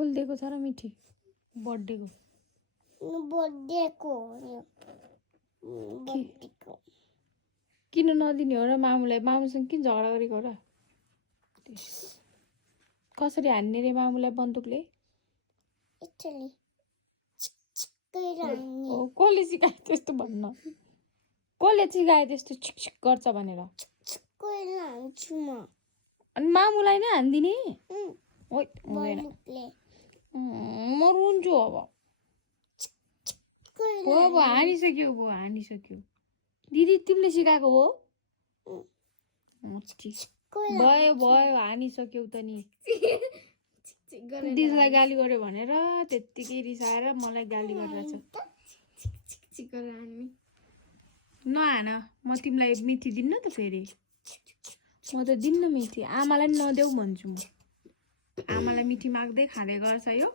कसले दिएको छ र मिठी बर्थडेको किन नदिने हो र मामुलाई मामुसँग किन झगडा गरेको हो र कसरी हान्ने रे मामुलाई बन्दुकले कसले सिकायो त्यस्तो भन्न कसले सिकायो त्यस्तो छिक छिक गर्छ भनेर अनि मामुलाई नै हान्दिने ओइ हुँदैन म रुन्छु अब हानिसक्यो दिदी तिमीले सिकाएको हो भयो भयो हानिसक्यौ त नि दिदीलाई गाली गर्यो भनेर त्यत्तिकै रिसाएर मलाई गाली गरिरहेछ नहान म तिमीलाई मिठी दिन्न त फेरि म त दिन्न मिठी आमालाई नदेऊ भन्छु म आमालाई मिठी माग्दै खाँदै गर्छ यो